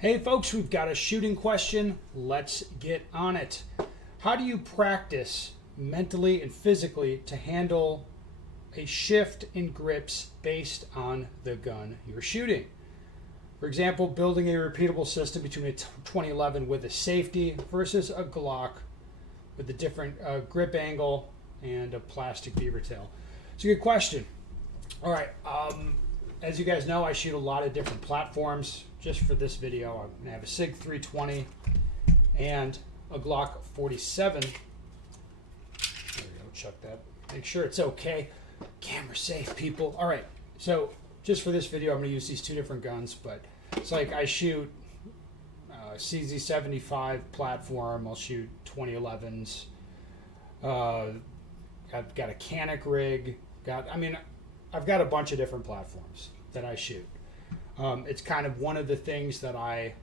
Hey folks, we've got a shooting question. Let's get on it. How do you practice mentally and physically to handle a shift in grips based on the gun you're shooting? For example, building a repeatable system between a 2011 with a safety versus a Glock with a different grip angle and a plastic beaver tail. It's a good question. All right. As you guys know, I shoot a lot of different platforms. Just for this video, I'm going to have a SIG 320 and a Glock 47. There we go, chuck that. Make sure it's okay. Camera safe, people. All right, so just for this video, I'm going to use these two different guns, but it's like I shoot CZ75 platform, I'll shoot 2011s. I've got a Canic rig. I've got a bunch of different platforms that I shoot. It's kind of one of the things that I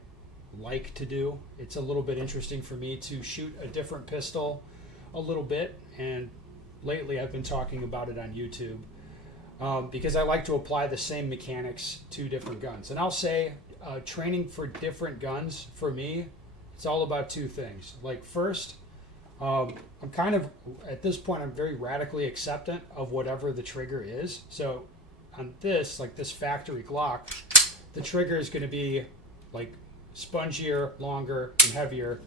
like to do. It's a little bit interesting for me to shoot a different pistol a little bit, and lately I've been talking about it on YouTube because I like to apply the same mechanics to different guns. And I'll say training for different guns, for me, it's all about two things. Like first, I'm kind of, at this point, I'm very radically acceptant of whatever the trigger is. So on this, like this factory Glock, the trigger is going to be like spongier, longer, and heavier.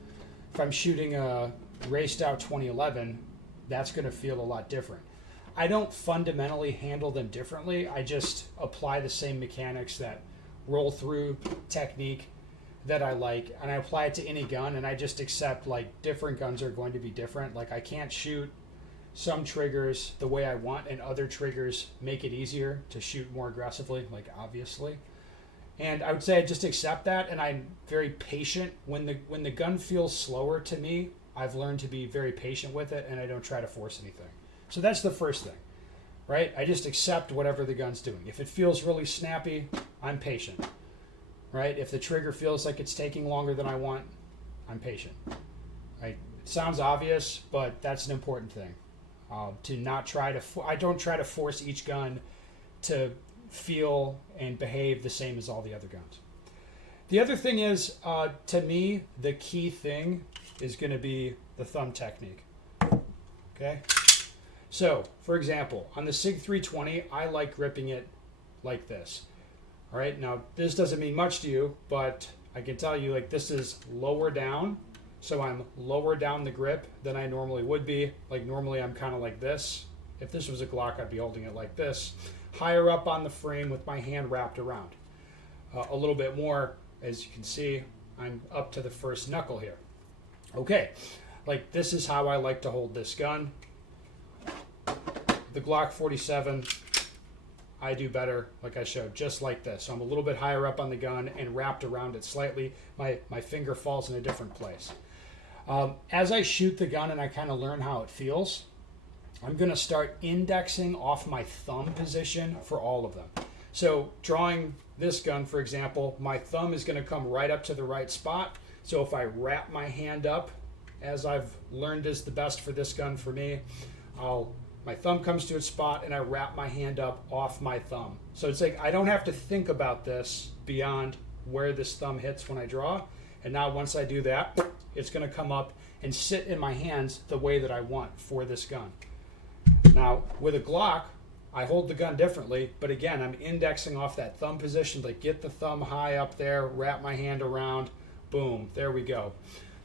If I'm shooting a raced out 2011, that's going to feel a lot different. I don't fundamentally handle them differently. I just apply the same mechanics, that roll through technique that I like, and I apply it to any gun, and I just accept like different guns are going to be different. Like I can't shoot some triggers the way I want, and other triggers make it easier to shoot more aggressively, like obviously. And I would say I just accept that, and I'm very patient. When the gun feels slower to me, I've learned to be very patient with it, and I don't try to force anything. So that's the first thing, right? I just accept whatever the gun's doing. If it feels really snappy, I'm patient, right? If the trigger feels like it's taking longer than I want, I'm patient, right? It sounds obvious, but that's an important thing. To not try to, I don't try to force each gun to feel and behave the same as all the other guns. The other thing is, to me, the key thing is going to be the thumb technique. Okay? So, for example, on the SIG 320, I like gripping it like this. All right? Now, this doesn't mean much to you, but I can tell you, like, this is lower down. So I'm lower down the grip than I normally would be. Like, normally I'm kind of like this. If this was a Glock, I'd be holding it like this. Higher up on the frame with my hand wrapped around. A little bit more, as you can see, I'm up to the first knuckle here. Okay, like this is how I like to hold this gun. The Glock 47, I do better, like I showed, just like this. So I'm a little bit higher up on the gun and wrapped around it slightly. My finger falls in a different place. As I shoot the gun and I kind of learn how it feels, I'm going to start indexing off my thumb position for all of them. So drawing this gun, for example, my thumb is going to come right up to the right spot. So if I wrap my hand up, as I've learned is the best for this gun for me, my thumb comes to its spot and I wrap my hand up off my thumb. So it's like I don't have to think about this beyond where this thumb hits when I draw. And now once I do that, it's going to come up and sit in my hands the way that I want for this gun. Now, with a Glock, I hold the gun differently, but again, I'm indexing off that thumb position, like get the thumb high up there, wrap my hand around, boom, there we go.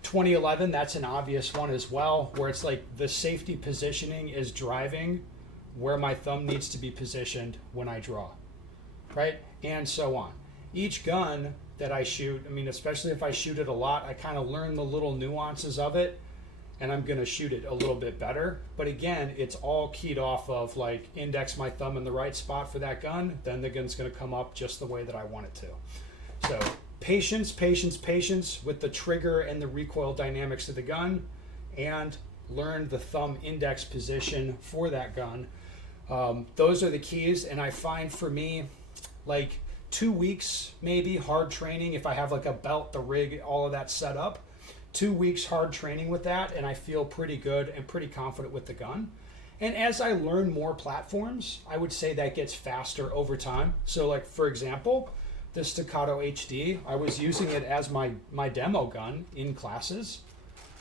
2011, that's an obvious one as well, where it's like the safety positioning is driving where my thumb needs to be positioned when I draw, right? And so on. Each gun that I shoot, I mean, especially if I shoot it a lot, I kind of learn the little nuances of it, and I'm going to shoot it a little bit better. But again, it's all keyed off of like index my thumb in the right spot for that gun, then the gun's going to come up just the way that I want it to. So patience, patience, patience with the trigger and the recoil dynamics of the gun, and learn the thumb index position for that gun. Those are the keys, and I find for me, like 2 weeks maybe hard training, if I have like a belt, the rig, all of that set up, 2 weeks hard training with that, and I feel pretty good and pretty confident with the gun. And as I learn more platforms, I would say that gets faster over time. So like, for example, the Staccato HD. I was using it as my demo gun in classes.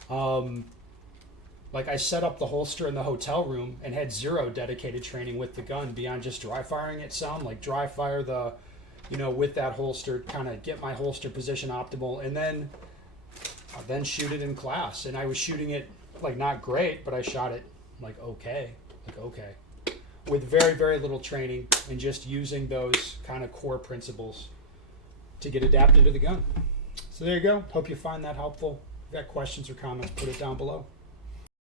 Like I set up the holster in the hotel room and had zero dedicated training with the gun beyond just dry firing it some, like dry fire the, with that holster, kind of get my holster position optimal, and then shoot it in class. And I was shooting it like not great, but I shot it like okay, with very, very little training and just using those kind of core principles to get adapted to the gun. So there you go. Hope you find that helpful. If you got questions or comments, put it down below.